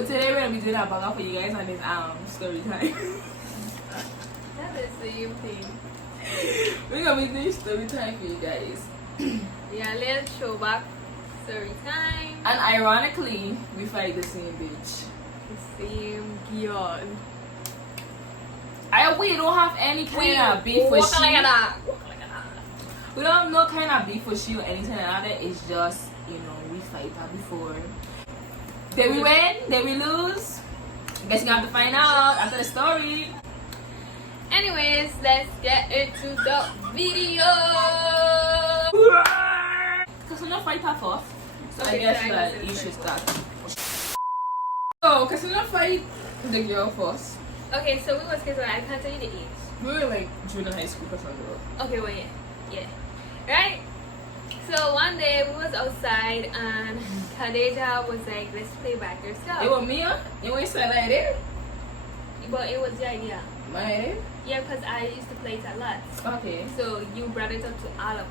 So today we're gonna be doing a banger for you guys on this story time. That's the same thing. We're gonna be doing story time for you guys. Yeah, let's show back story time. And ironically, we fight the same bitch. The same girl. We don't have any kind of beef for she. We don't have no kind of beef for she or anything like that. It's just, we fight her before. Then we win, then we lose. Guess you have to find out after the story. Anyways, let's get into the video. Casandra fight her first. So Okay, I guess so I that guess you it's should her start. So Casandra fight the girl first. Okay, so we was kids. I can't tell you the age. We were like junior high school Casandra. Okay, well, yeah. Right? So one day we was outside and Khadija was like, let's play back yourself. It was me, you want to say like that? But it was your idea. My idea? Yeah, because I used to play it a lot. Okay. So you brought it up to all of us.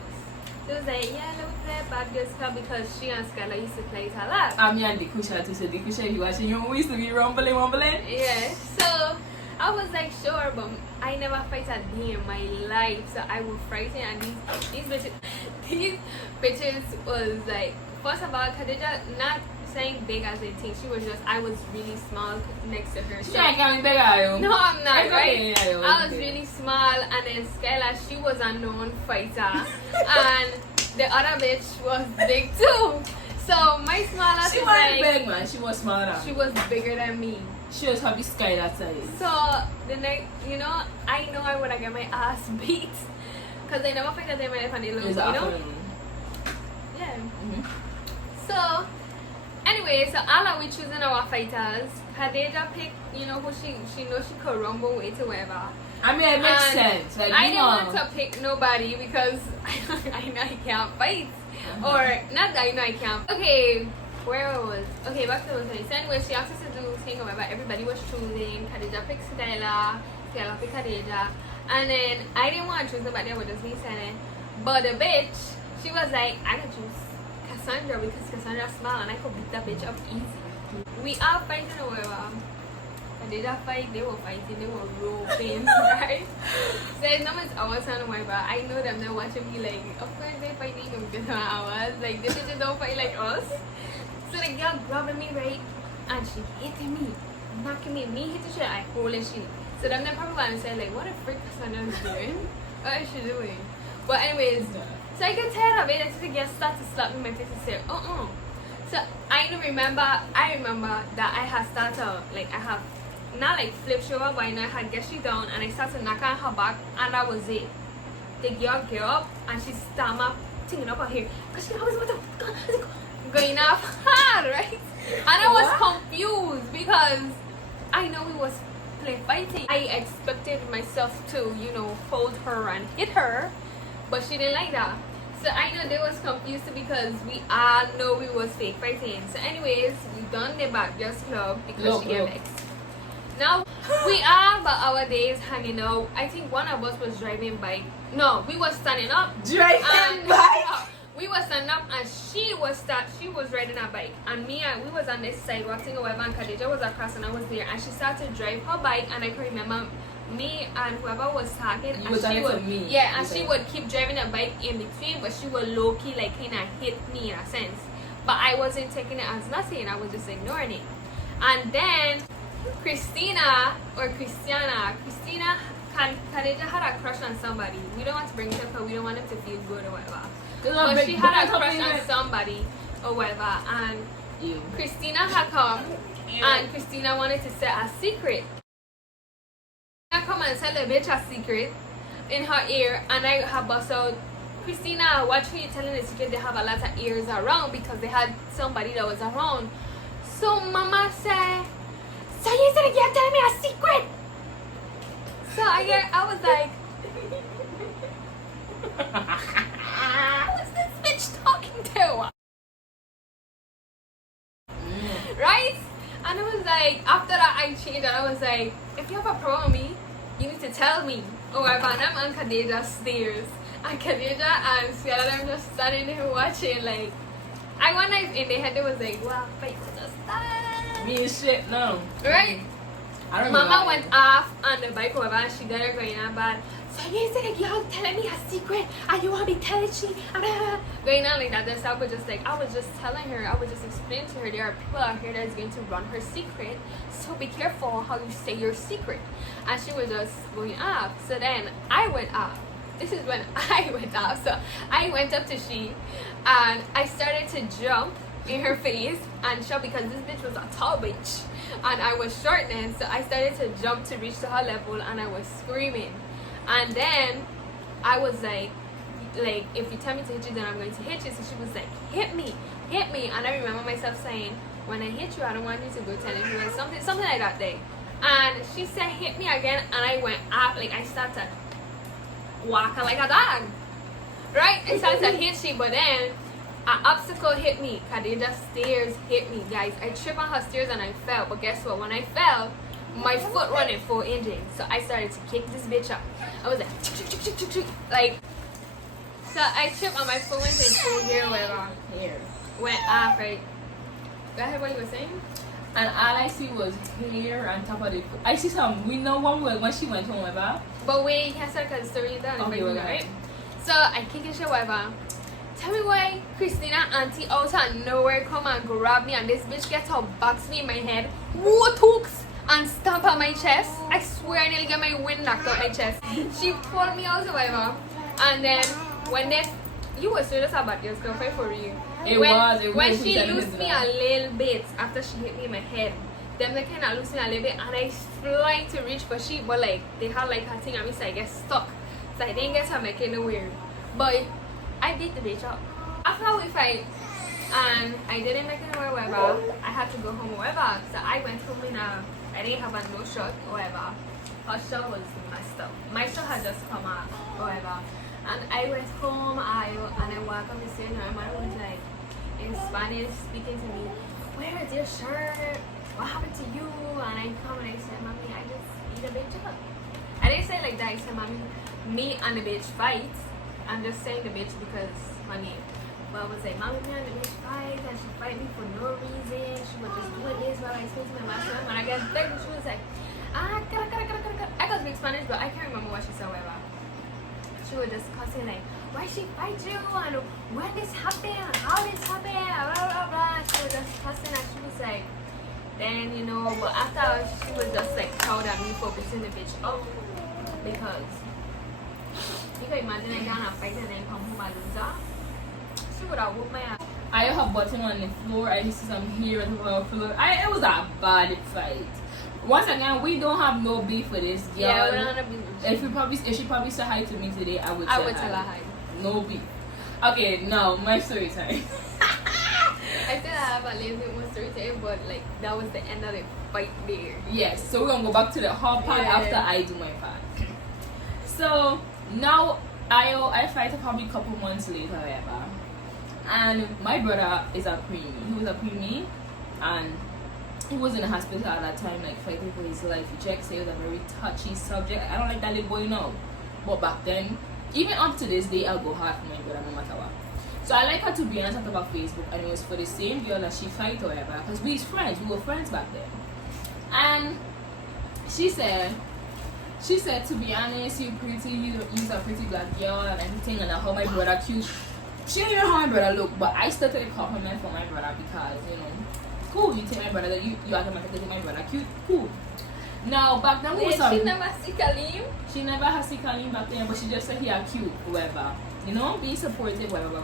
So it was like, yeah, let me play Bad Girls Club because she and Skylar used to play it a lot. Me and Dikusha too. So Dikusha, you watching, we used to be rumbling. Yeah. So I was like, sure, but I never fight a day in my life. So I was frightened, and these bitches was like, first of all, Khadija not saying big as they think. She was just, I was really small next to her. She ain't coming big at you. No, I'm not, It's right? okay, yeah, I was really small, and then Skylar, she was a known fighter, and the other bitch was big too. So my smaller She is wasn't like, big, man. She was smaller. she was bigger than me. She was happy sky that size. So the night, I know I would have get my ass beat, cause I never fight a day in my life and they lose, Yeah. So anyway, so all of we choosing our fighters. Khadija picked, who she knows she could rumble with or whatever. I mean, it makes And sense. Like, I didn't want to pick nobody because I know I can't fight. Or not that I know I can't. Okay, where I was. Okay, back to the story. So anyway, she asked us to do thing or whatever. Everybody was choosing. Khadija picked Skylar. Skylar picked Khadija. And then I didn't want to choose nobody with just me saying. But the bitch, she was like, I could choose Casandra because Cassandra's small and I could beat that bitch up easy. We are fighting or whatever. Khadija fight, they were fighting, they were roping, right? So it's not much our turn or whatever. I know them, they're watching me like, of course they fight even better than ours. Like, they just don't fight like us. So the girl grabbing me, right? And she hitting me, knocking me hit the shit, I holding she. So them they probably want to say like, what the frick Cassandra's doing? What is she doing? But anyways, so I get tired of it and so the girl start to slap me in my face and say, So I remember that I had started, like I have, not like flip she over, but I had get she down and I started knocking on her back and that was it. The girl get up and she stammered, tinging up her hair, because she was going off hard, right? And I was confused because I know we was fighting. I expected myself to, hold her and hit her, but she didn't like that. So I know they was confused because we all know we was fake fighting. So anyways, we done the Bad Girls Club because she gave vexed. Now we are about our days hanging out. I think one of us was driving bike. No, we was standing up. Driving bike. We was standing up and she was riding a bike and we was on this side watching a web and Khadija was across and I was there and she started to drive her bike and I can remember me and whoever was talking and she would keep driving a bike in between, but she would low key like kinda hit me in a sense. But I wasn't taking it as nothing, I was just ignoring it. And then Khadija had a crush on somebody. We don't want to bring it up because we don't want him to feel good or whatever. But she had a crush on somebody or whatever, and Christina had come and Christina wanted to say a secret. I come and tell the bitch a secret in her ear, and I have bust out, Christina, watch who you're telling the secret. They have a lot of ears around because they had somebody that was around. So mama said, so you said you're telling me a secret? So I was like, who's this bitch talking to? Right? And I was like, after that I changed and I was like, if you have a problem with me, you need to tell me. Oh, I found them on Khadija's stairs. And Khadija and Skylar, them just standing there watching. Like, I wonder if in their head they was like, wow, fight to the start. Me and shit, no. Right? I don't Mama know. went off on the bike over and she got her going on bad. So you said like y'all telling me a secret and you want me telling she going on like that. That's I was just like I was just telling her, I was just explaining to her there are people out here that's going to run her secret. So be careful how you say your secret. And she was just going off. So then I went off. This is when I went off. So I went up to she and I started to jump in her face and shout because this bitch was a tall bitch and I was short then, so I started to jump to reach to her level and I was screaming. And then I was like if you tell me to hit you then I'm going to hit you. So she was like, hit me. And I remember myself saying, when I hit you I don't want you to go tell anyone, something like that day. And she said hit me again and I went up like I started walking like a dog. Right? I started to hit she, but then an obstacle hit me. Khadija stairs hit me, guys. I tripped on her stairs and I fell. But guess what? When I fell, my foot running full engine. So I started to kick this bitch up. I was like, so I tripped on my foot went in full gear, whatever. Here. Went off, right? Go ahead, what you were saying? And all I see was hair on top of the. I see some. We know one word when she went home, whatever. But wait, you can't start because the story is done. Okay, right? So I kick and shit, whatever. Tell me why Christina auntie out of nowhere come and grab me and this bitch gets her box me in my head, what hooks and stamp on my chest. I swear I nearly get my wind knocked out my chest. She pulled me out or whatever. And then when they you were serious about your girlfriend for real. When she loosed me a little bit after she hit me in my head, them they kinda loosed me a little bit and I flying to reach for she but like they had like her thing on me so I get stuck. So I didn't get her making it weird. But I beat the bitch up. After we fight, and I didn't make it or whatever, I had to go home or whatever. So I went home I didn't have a no shot or whatever. Her shot was messed up. My shot had just come out or whatever. And I went home, and I walked up the stairs and my mother was like, in Spanish, speaking to me, where is your shirt? What happened to you? And I come and I said, Mommy, I just beat a bitch up. I didn't say it like that. I said, Mommy, me and the bitch fight. I'm just saying the bitch because my name. But I was like, Mommy, me and the bitch fight, and she fight me for no reason. She was just doing this while I spoke to my master. When I got there, she was like, I can speak Spanish, but I can't remember what she said, whatever. She was just cussing like, why she fight you? And when this happened? How this happened? Blah, blah, blah. She was just cussing and she was like, then, you know, but after she was just like proud of me for beating the bitch up. Because you can imagine I got in a fight and then come home and lose her. She would have whooped my ass. I have her bottom on the floor. I used to see some hair on the floor. It was a bad fight. Once again, we don't have no beef with this girl. Yeah, we don't have beef. If she probably said hi to me today, I would tell her hi. No beef. Okay, now my story time. I still have a little bit more story time, but like that was the end of the fight there. Yes, so we're gonna go back to the hot part after I do my part. So now I fight probably a couple months later, whatever. And my brother is a preemie. He was a preemie, and he was in the hospital at that time, like fighting for his life. He checked, say it was a very touchy subject. I don't like that little boy now, but back then, even up to this day, I'll go hard for my brother no matter what. So I like her to be honest about Facebook, and it was for the same girl that she fight or whatever, because we were friends back then. And she said, to be honest, you're a pretty black girl and everything, and how my brother cute. She didn't even know how my brother looked, but I started a compliment for my brother because, you know, cool, you tell my brother that you act like my brother cute, cool. Now, back then, she never see Kalim? She never has seen Kalim back then, but she just said he are cute, whatever. You know, be supportive, whatever.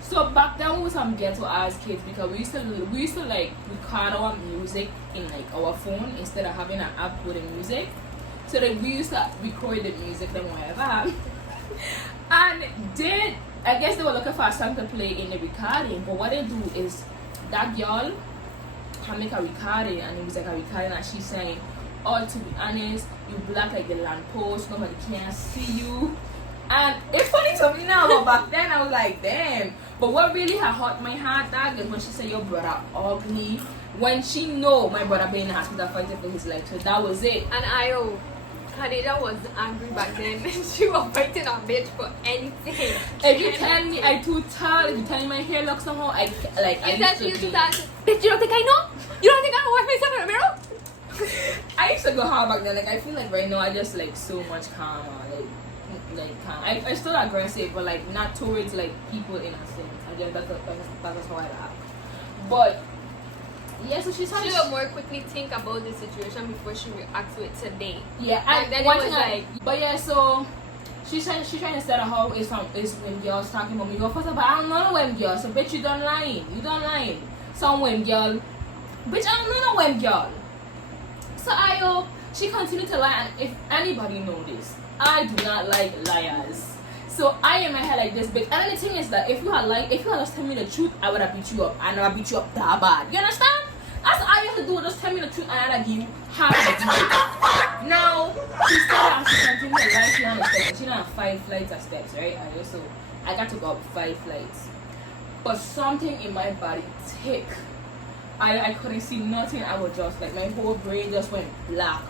So back then we were some ghetto ass kids because we used to like record our music in like our phone instead of having an app with the music. So that we used to record the music then whatever. And then I guess they were looking for a song to play in the recording, but what they do is that girl can make a recording and it was like a recording and she's saying, oh, to be honest, you black like the lamppost, nobody can see you. And it's funny to me now, but back then I was like, damn. But what really had hurt my heart that is when she said your brother ugly. When she know my brother being in the hospital fighting for his life, so that was it. And I Khadija was angry back then. She was fighting a bitch for anything. If you tell me I too tall, if you tell me my hair looks somehow, I like I used to you be. bitch, you don't think I know? You don't think I know what myself in the mirror? I used to go hard back then. Like I feel like right now I just like so much calmer. Like calm. I still aggressive, but like not towards like people in a sense. I guess that's how I act. But yeah, so she will more quickly think about the situation before she reacts to it today. Yeah, and then it was like, but yeah, so she's trying to set a how is when girls talking about me. Well, first of all, I don't know when girls. So bitch, you don't lying. You don't lying. Some when girl, bitch, I don't know when girl. So she continued to lie, and if anybody know this, I do not like liars. So I in my head like this, bitch. And then the thing is that if you had just tell me the truth, I would have beat you up, and I would beat you up that bad. You understand? That's all you have to do. Just tell me the truth, and I'll give you half the truth. Now she started to continue to lie. She on the steps. She done 5 flights of steps, right? And so I got to go up 5 flights, but something in my body tick. I couldn't see nothing. I was just like my whole brain just went black,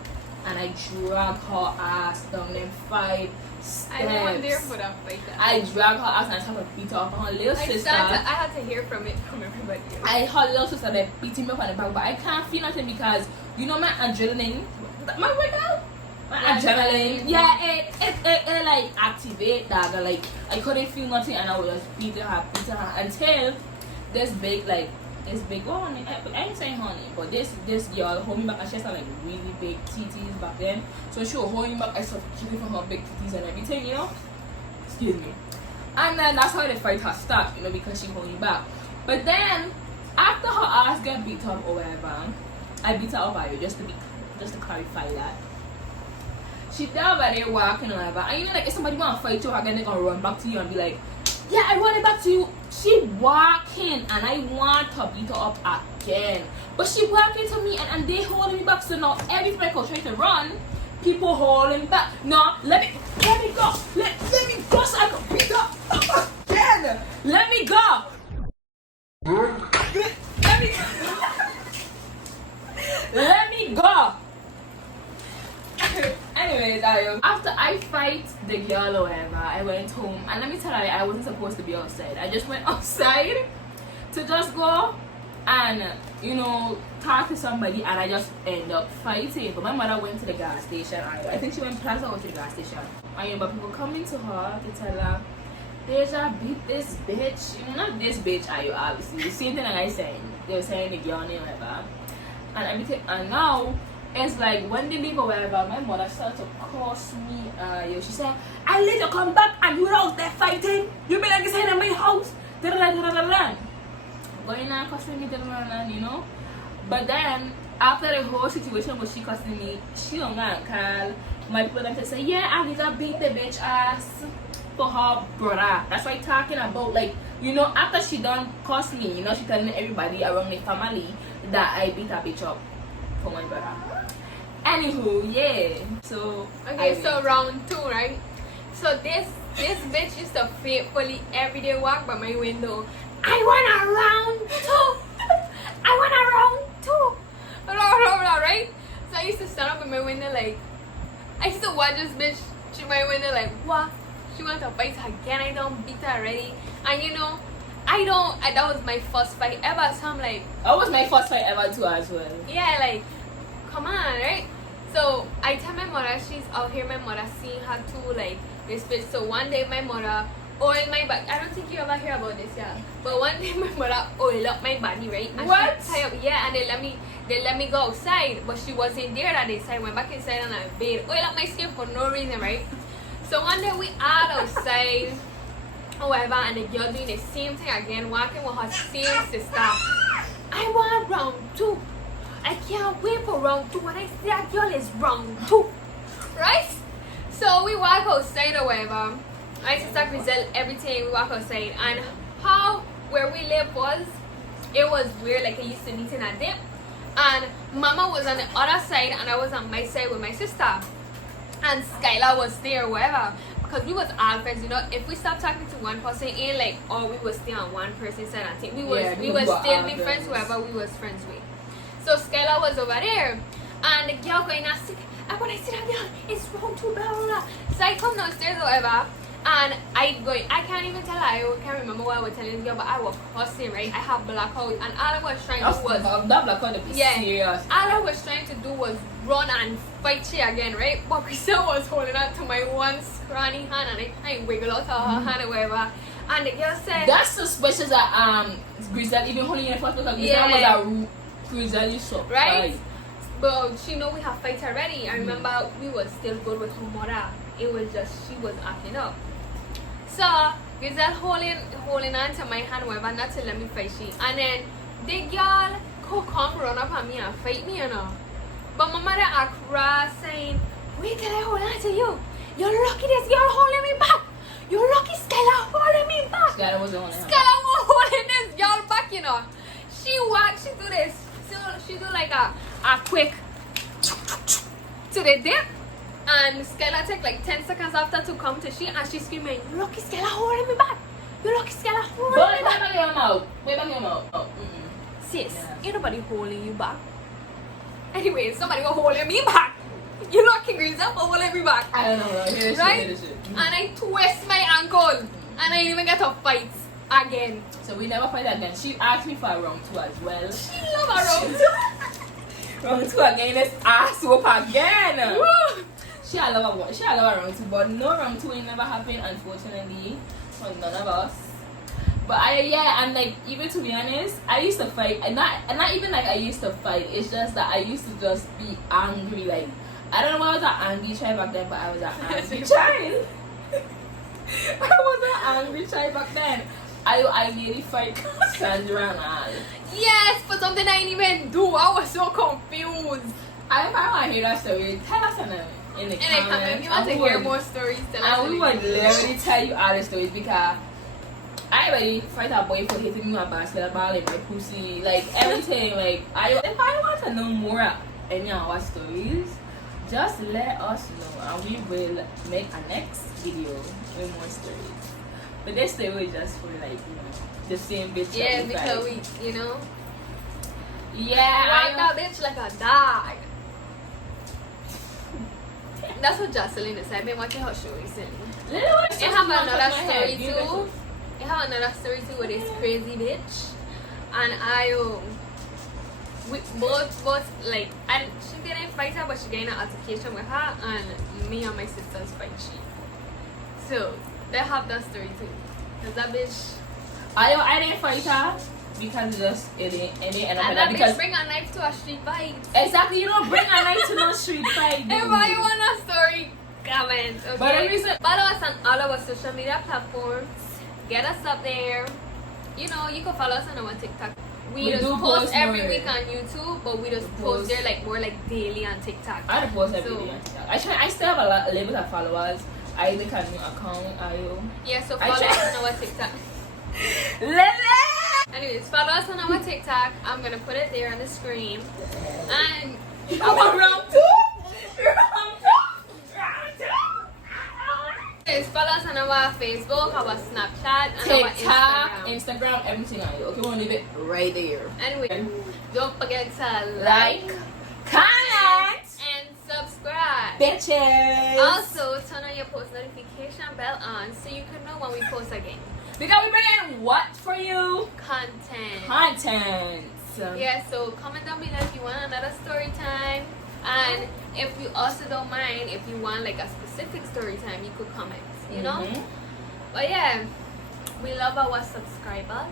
and I dragged her ass down them 5 steps. I wasn't there for that fight. I dragged her ass and I tried to beat her up on her little sister. I had to hear from everybody else. Her little sister that beating me up on the back, but I can't feel nothing because you know my adrenaline. My workout. My adrenaline. Yeah, it like activate that. Like I couldn't feel nothing, and I was just beating her until this big well, honey, I ain't saying honey, but this girl hold me back, and she has like really big titties back then. So she was holding me back. I started kicking from her big titties and everything, you know. Excuse me. And then that's how the fight has stopped, you know, because she hold me back. But then after her ass got beat up or whatever, I beat her up by you just to clarify that. She down by there walking or whatever, and you know, like if somebody want to fight you, they're gonna run back to you and be like, yeah, I want it back to you. She walking and I want to beat her up again. But she walking to me and they holding me back. So now every time I go trying to run, people holding back. No, let me go. Let me go so I can beat her up again. Let me go. Let me go. Anyways, after I fight the girl or whatever, I went home, and let me tell you, I wasn't supposed to be outside. I just went outside to just go and talk to somebody, and I just end up fighting. But my mother went to the gas station. I think she went Plaza or to the gas station. And but people coming to her to tell her, Deja beat this bitch. Not this bitch, obviously. The same thing that I said. They were saying the girl name whatever. And everything, and now it's like when they leave or whatever, my mother started to curse me. She said, I let you come back and you're out there fighting. You be like this in my house. Going on cussing me, you know. But then after the whole situation was she cussing me, she don't call my people them to say, yeah, I need to beat the bitch ass for her brother. That's why talking about after she done cuss me, she telling everybody around the family that I beat her bitch up for my brother. Anywho, yeah. So okay, so round 2, right? So this bitch used to faithfully every day walk by my window. I want a round 2. I want a round 2. Blah, blah, blah, right? So I used to stand up in my window like, I used to watch this bitch through my window like, what? She wants to fight again. I don't beat her already. And that was my first fight ever. So I'm like, that was my first fight ever too as well. Yeah, like, come on, right? So I tell my mother, she's out here, my mother seeing her too, like this bitch. So one day my mother oiled my back. I don't think you ever hear about this, yeah. But one day my mother oiled up my body, right? And what? Yeah, and they let me go outside, but she wasn't there that day. So I went back inside and I bathed. Oil up my skin for no reason, right? So one day we all outside or whatever, and the girl doing the same thing again, walking with her same sister. I want round 2. I can't wait for round 2. When I see that girl is round 2, right? So we walk outside or whatever. My sister Grizel, everything, we walk outside. And where we live it was weird, like I used to meet in a dip. And Mama was on the other side and I was on my side with my sister. And Skylar was there or whatever. Because we was all friends, if we stop talking to one person, it ain't like, we was still on one person's side. I think we was still be friends whoever we was friends with. So Skylar was over there, And the girl going and sick. And when I see that girl, it's wrong too, blah blah blah. So I come downstairs or whatever, and I can't even tell her, I can't remember what I was telling this girl, but I was cussing, right? I have blackout, and all I was trying to do was that blackout to be serious. All I was trying to do was run and fight she again, right? But Chriselle was holding on to my one scrawny hand, and I can't wiggle out of her hand or whatever. And the girl said, that's suspicious that Grizel even holding in the first because Grizel was a Grizel so right? But she know we have fight already. I remember we was still good with her mother. It was just she was acting up. So Grizel holding on to my hand, whatever, not to let me fight she. And then the girl could come run up on me and fight me, you know. But my mother across saying, wait till I hold on to you. You're lucky this girl holding me back. You're lucky Skylar holding me back. Skylar was holding holding this girl back, you know. She do this. So she do like a quick to the dip. And Skylar take like 10 seconds after to come to she, and she's screaming, you're lucky Skylar holding me back. You're lucky Skylar holding me back. Wait back your mouth. Sis, ain't nobody holding you back. Anyway, somebody was holding me back. You lucky Grizel for holding me back. I don't know. Right? And I twist my ankle, and I didn't even get to fight again. So we never fight again. She asked me for a round 2 as well. She love a round 2. Round 2 again. Let's ask whoop again. Woo. She had love a round 2, but no round 2 ain't never happened, unfortunately, for none of us. But and like, even to be honest, I used to fight, and not even like I used to fight. It's just that I used to just be angry. Like, I don't know why I was an angry child back then, but I was an angry child. I was an angry child back then. I nearly fight Casandra and all. Yes, for something I didn't even do. I was so confused. I want to hear that story. Tell us in the comments. You want to hear more stories? And we would literally tell you all the stories because I already fight a boy for hitting me with a basketball in my pussy, like everything. Like if I want to know more of any of our stories, just let us know and we will make a next video with more stories. But this story is just for like, the same bitch. Yeah, because we, Yeah, rock that bitch like a dog. That's what Jocelyn is. I've been watching her show recently. It have another story too. It have another story too with this crazy bitch, and we both like, and she didn't fight her, but she got in an altercation with her, and me and my sisters fight she. So they have that story too. Cause that bitch, I didn't fight her because it didn't end up and that bitch bring a knife to a street fight. Exactly, you don't bring a knife to no street fight. Everybody want a story? Comment. Okay. But the reason, follow us on all our social media platforms. Get us up there. You can follow us on our TikTok. We just post every week on YouTube, but we just post there like more like daily on TikTok. I don't post every day on TikTok. I still have a little bit of followers. I make a new account. Yeah, so follow us on our TikTok. Lele! Anyways, follow us on our TikTok. I'm gonna put it there on the screen. And round 2. follow us on our Facebook, our Snapchat, and TikTok, our Instagram, everything on you. Okay, we'll leave it right there. Anyway, don't forget to like, comment, and subscribe. Bitches. Also, turn on your post notification bell on so you can know when we post again. Because we bring in what for you? Content. Yeah, so comment down below if you want another story time. And if you also don't mind, if you want like a specific story time, you could comment, you know? But yeah, we love our subscribers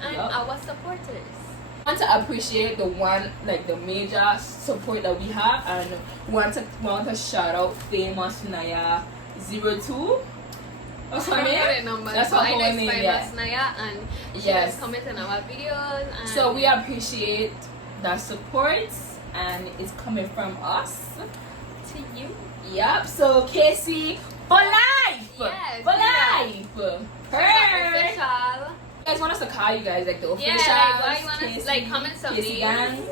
and our supporters. I want to appreciate the major support that we have, and want to shout out famous Naya 02. What's her name? That's what her name. Famous Naya, and she was commenting on our videos. And so we appreciate that support. And it's coming from us to you. Yep. So Casey for life. Yes. For life. Official. You guys want us to call you guys like the official? Yeah. Like, why you want us like comment some Casey names? Gang.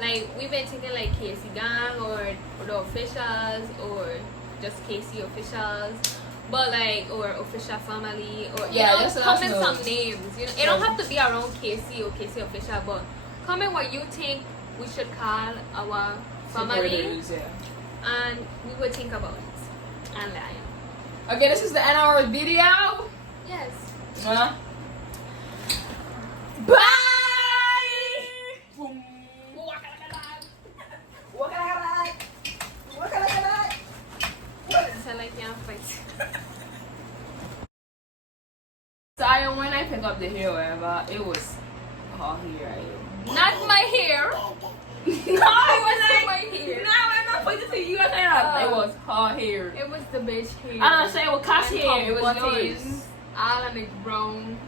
Like we've been thinking like Casey Gang or the officials or just Casey officials. But like, or official family, or just comment some names. It don't have to be around Casey or Casey official, but comment what you think we should call our family, Supporters, yeah. and we would think about it and lie. Okay, this is the end of our video. Yes. Bye! So like yeah, fight. So when I pick up the hair, whatever, it was all hair. Not my hair. No, it wasn't my hair. No, I'm not pointing to you. It was her hair. It was the bitch hair. I don't say it was Cash And hair. It her was buttons, yours. all on the ground.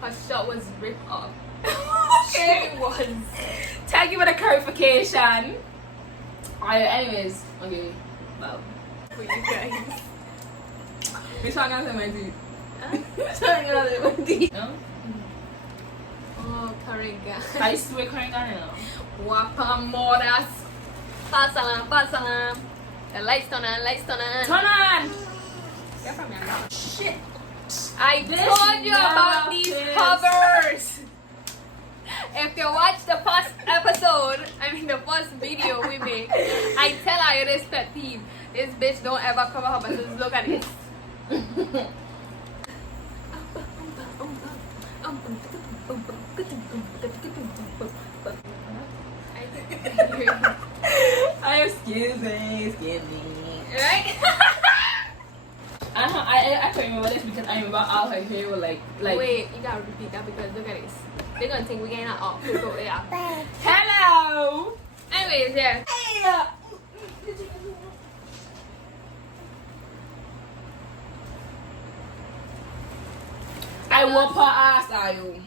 Her shirt was ripped up. Okay. It was. Thank you for the clarification. Alright, anyways. Okay. Well. For you guys. We're talking about my teeth. Huh? We're talking about my teeth. No? Oh, Kariga. I swear, Karina. Wapamoras. Pasalam, pasalam. The lights turn on, lights turn on. Turn on! Get from here now. Shit. I told you about these covers. If you watch the first episode, the first video we make, I tell her this pet peeve. This bitch don't ever cover her buttons. Look at this. Excuse me. Right? I can't remember this because I remember all her hair were like. Wait, you gotta repeat that because look at this. They're gonna think we're getting that off. Yeah. Hello! Anyways, yeah. Hey! I whoop her ass, are you?